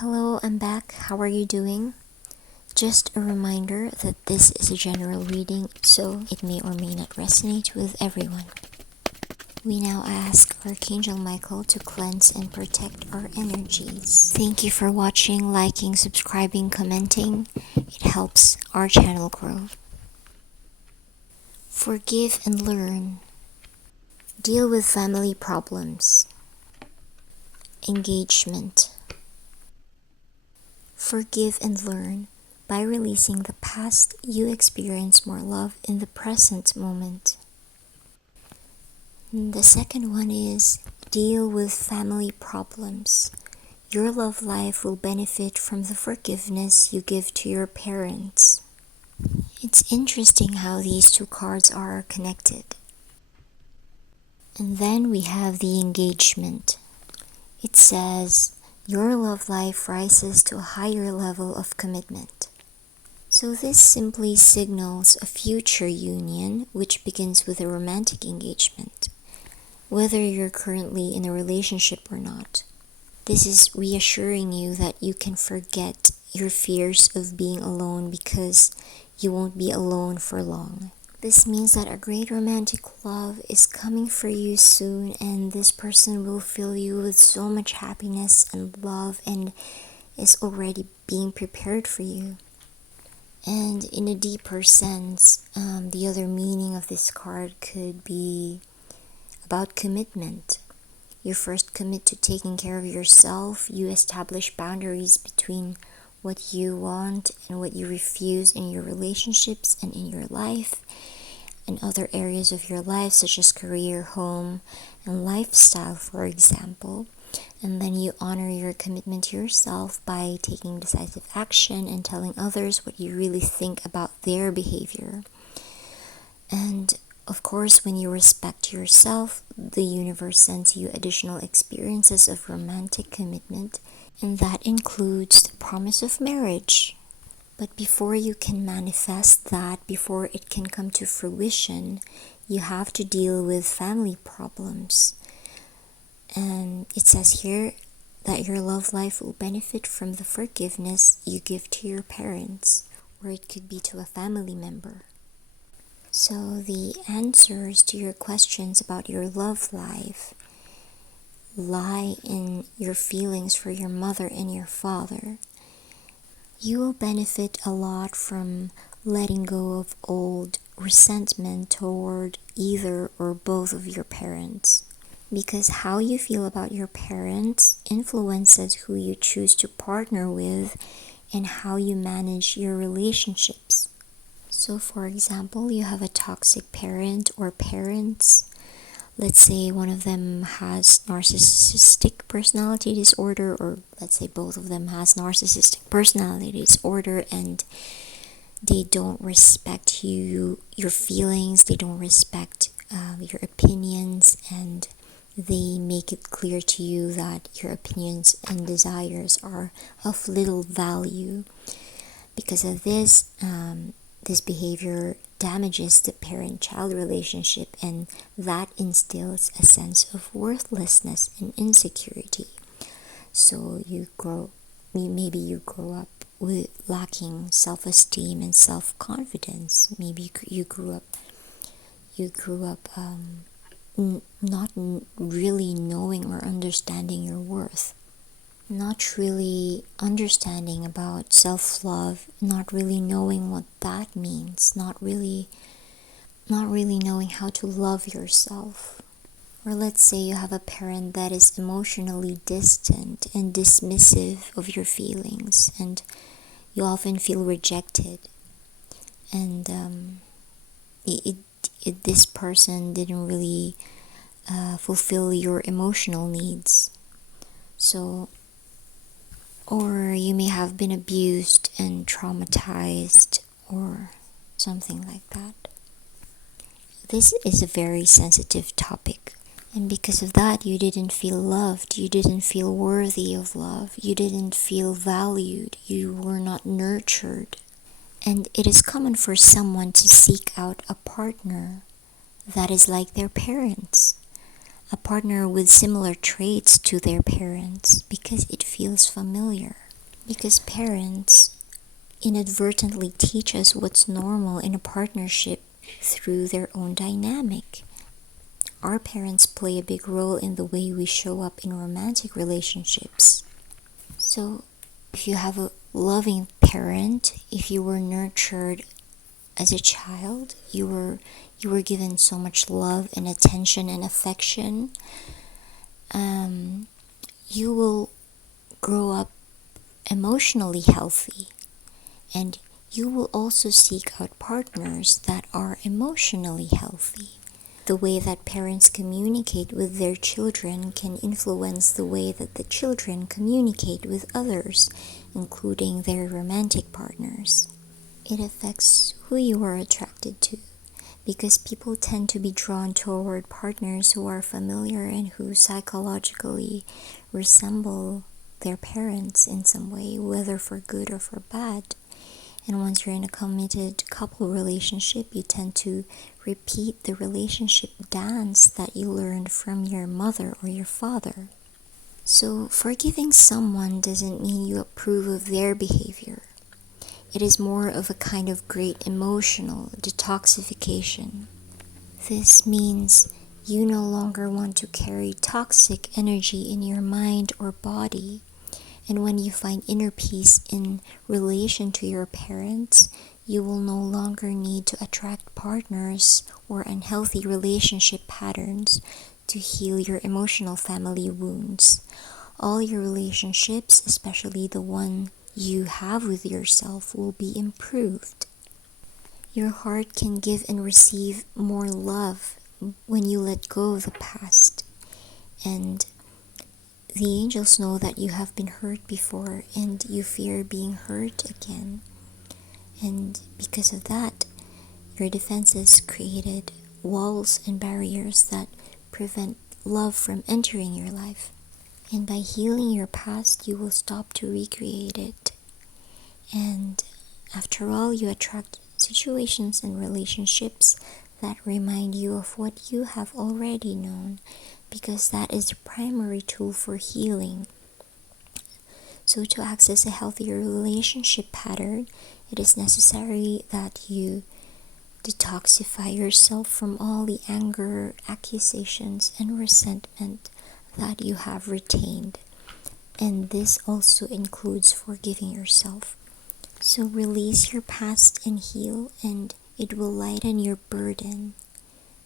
Hello, I'm back. How are you doing? Just a reminder that this is a general reading, so it may or may not resonate with everyone. We now ask Archangel Michael to cleanse and protect our energies. Thank you for watching, liking, subscribing, commenting. It helps our channel grow. Forgive and learn. Deal with family problems. Engagement. Forgive and learn. By releasing the past, you experience more love in the present moment. The second one is deal with family problems. Your love life will benefit from the forgiveness you give to your parents. It's interesting how these two cards are connected. And then we have the engagement. It says, your love life rises to a higher level of commitment. So this simply signals a future union which begins with a romantic engagement, whether you're currently in a relationship or not. This is reassuring you that you can forget your fears of being alone because you won't be alone for long. This means that a great romantic love is coming for you soon, and this person will fill you with so much happiness and love and is already being prepared for you. And in a deeper sense, the other meaning of this card could be about commitment. You first commit to taking care of yourself. You establish boundaries between what you want and what you refuse in your relationships and in your life and other areas of your life, such as career, home, and lifestyle, for example. And then you honor your commitment to yourself by taking decisive action and telling others what you really think about their behavior. And of course, when you respect yourself, the universe sends you additional experiences of romantic commitment, and that includes the promise of marriage. But before you can manifest that, before it can come to fruition, you have to deal with family problems. And it says here that your love life will benefit from the forgiveness you give to your parents, or it could be to a family member. So the answers to your questions about your love life lie in your feelings for your mother and your father. You will benefit a lot from letting go of old resentment toward either or both of your parents, because how you feel about your parents influences who you choose to partner with and how you manage your relationships. So for example, you have a toxic parent or parents. Let's say one of them has narcissistic personality disorder, or let's say both of them has narcissistic personality disorder, and they don't respect you, your feelings, they don't respect your opinions, and they make it clear to you that your opinions and desires are of little value. Because of this, this behavior damages the parent-child relationship, and that instills a sense of worthlessness and insecurity. So maybe you grow up with lacking self-esteem and self-confidence. Maybe you grew up not really knowing or understanding your worth, not really understanding about self-love, not really knowing what that means, not really knowing how to love yourself. Or let's say you have a parent that is emotionally distant and dismissive of your feelings, and you often feel rejected, and this person didn't really fulfill your emotional needs. So, or you may have been abused and traumatized or something like that. This is a very sensitive topic. And because of that, you didn't feel loved, you didn't feel worthy of love, you didn't feel valued, you were not nurtured. And it is common for someone to seek out a partner that is like their parents, a partner with similar traits to their parents, because it feels familiar. Because parents inadvertently teach us what's normal in a partnership through their own dynamic. Our parents play a big role in the way we show up in romantic relationships. So, if you have a loving parent, if you were nurtured as a child, you were given so much love and attention and affection, you will grow up emotionally healthy, and you will also seek out partners that are emotionally healthy. The way that parents communicate with their children can influence the way that the children communicate with others, including their romantic partners. It affects who you are attracted to, because people tend to be drawn toward partners who are familiar and who psychologically resemble their parents in some way, whether for good or for bad. And once you're in a committed couple relationship, you tend to repeat the relationship dance that you learned from your mother or your father. So forgiving someone doesn't mean you approve of their behavior. It is more of a kind of great emotional detoxification. This means you no longer want to carry toxic energy in your mind or body. And when you find inner peace in relation to your parents, you will no longer need to attract partners or unhealthy relationship patterns to heal your emotional family wounds. All your relationships, especially the one you have with yourself, will be improved. Your heart can give and receive more love when you let go of the past. And the angels know that you have been hurt before and you fear being hurt again. And because of that, your defenses created walls and barriers that prevent love from entering your life. And by healing your past, you will stop to recreate it. And after all, you attract situations and relationships that remind you of what you have already known, because that is the primary tool for healing. So to access a healthier relationship pattern, it is necessary that you detoxify yourself from all the anger, accusations, and resentment that you have retained. And this also includes forgiving yourself. So release your past and heal, and it will lighten your burden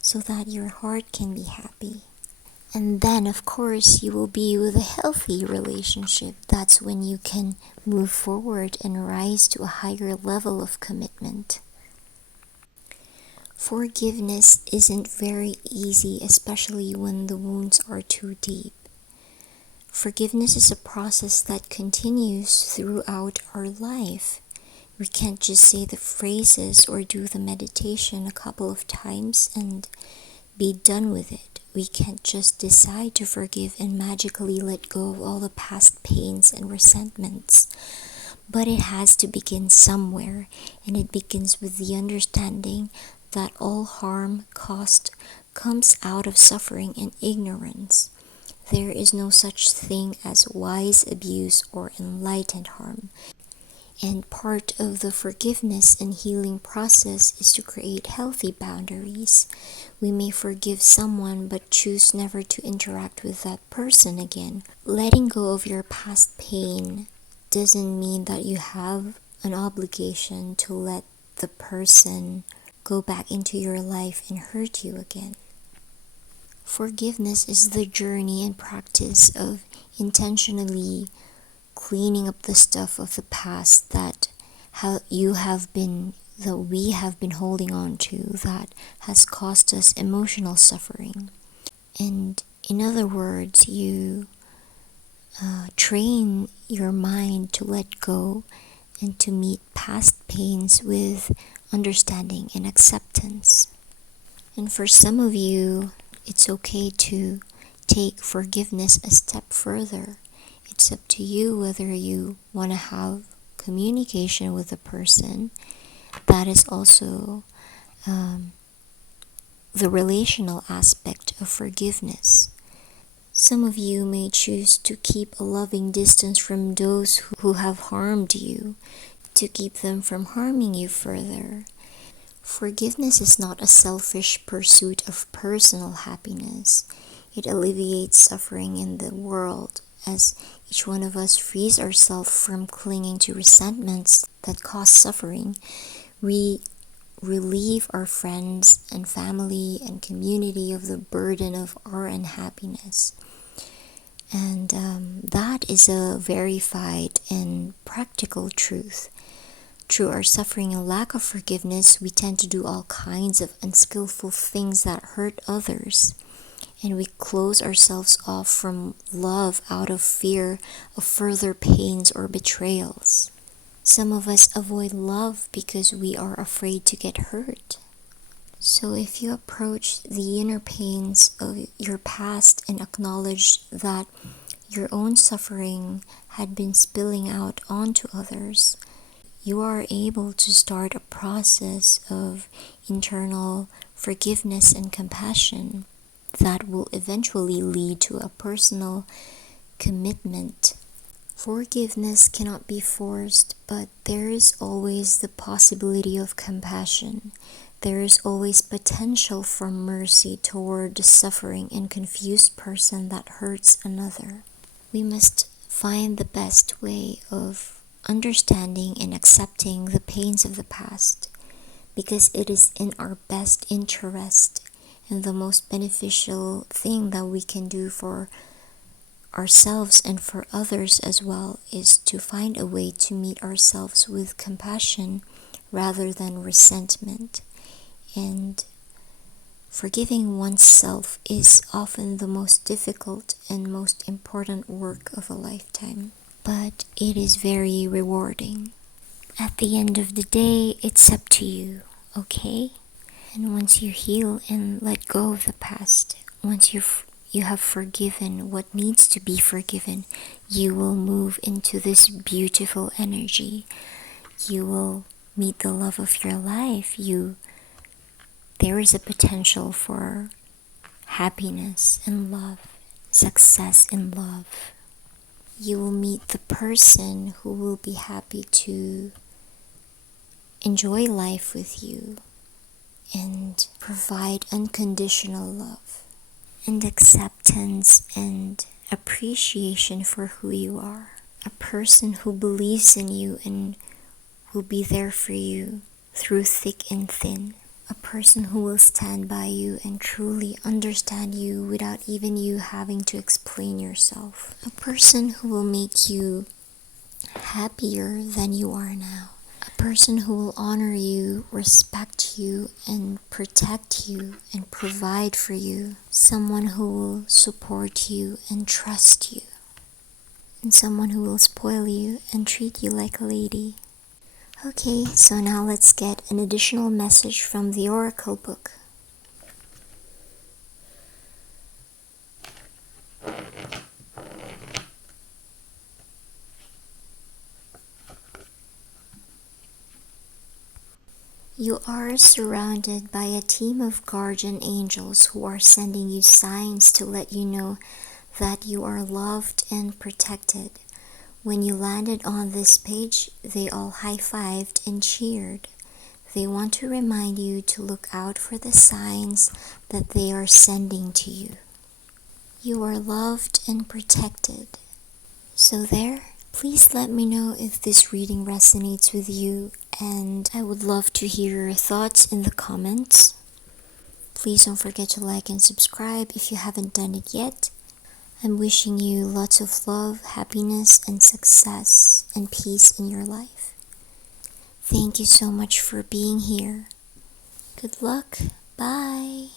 so that your heart can be happy. And then, of course, you will be with a healthy relationship. That's when you can move forward and rise to a higher level of commitment. Forgiveness isn't very easy, especially when the wounds are too deep. Forgiveness is a process that continues throughout our life. We can't just say the phrases or do the meditation a couple of times and be done with it. We can't just decide to forgive and magically let go of all the past pains and resentments. But it has to begin somewhere, and it begins with the understanding that all harm caused comes out of suffering and ignorance. There is no such thing as wise abuse or enlightened harm. And part of the forgiveness and healing process is to create healthy boundaries. We may forgive someone but choose never to interact with that person again. Letting go of your past pain doesn't mean that you have an obligation to let the person go back into your life and hurt you again. Forgiveness is the journey and practice of intentionally cleaning up the stuff of the past that we have been holding on to, that has caused us emotional suffering. And in other words, you train your mind to let go and to meet past pains with understanding and acceptance. And for some of you, it's okay to take forgiveness a step further. It's up to you whether you want to have communication with the person. That is also the relational aspect of forgiveness. Some of you may choose to keep a loving distance from those who have harmed you, to keep them from harming you further. Forgiveness is not a selfish pursuit of personal happiness. It alleviates suffering in the world, as each one of us frees ourselves from clinging to resentments that cause suffering. We relieve our friends and family and community of the burden of our unhappiness. And that is a verified and practical truth. Through our suffering and lack of forgiveness, we tend to do all kinds of unskillful things that hurt others. And we close ourselves off from love out of fear of further pains or betrayals. Some of us avoid love because we are afraid to get hurt. So if you approach the inner pains of your past and acknowledge that your own suffering had been spilling out onto others, you are able to start a process of internal forgiveness and compassion that will eventually lead to a personal commitment. Forgiveness cannot be forced, but there is always the possibility of compassion. There is always potential for mercy toward the suffering and confused person that hurts another. We must find the best way of understanding and accepting the pains of the past, because it is in our best interest, and the most beneficial thing that we can do for ourselves and for others as well is to find a way to meet ourselves with compassion rather than resentment. And forgiving oneself is often the most difficult and most important work of a lifetime, but it is very rewarding. At the end of the day, it's up to you, okay? And once you heal and let go of the past, once you have forgiven what needs to be forgiven, you will move into this beautiful energy. You will meet the love of your life. There is a potential for happiness and love, success in love. You will meet the person who will be happy to enjoy life with you and provide unconditional love and acceptance and appreciation for who you are. A person who believes in you and will be there for you through thick and thin. A person who will stand by you and truly understand you without even you having to explain yourself. A person who will make you happier than you are now. A person who will honor you, respect you, and protect you and provide for you. Someone who will support you and trust you. And someone who will spoil you and treat you like a lady. Okay, so now let's get an additional message from the Oracle book. You are surrounded by a team of guardian angels who are sending you signs to let you know that you are loved and protected. When you landed on this page, they all high-fived and cheered. They want to remind you to look out for the signs that they are sending to you. You are loved and protected. So there, please let me know if this reading resonates with you, and I would love to hear your thoughts in the comments. Please don't forget to like and subscribe if you haven't done it yet. I'm wishing you lots of love, happiness, and success and peace in your life. Thank you so much for being here. Good luck. Bye.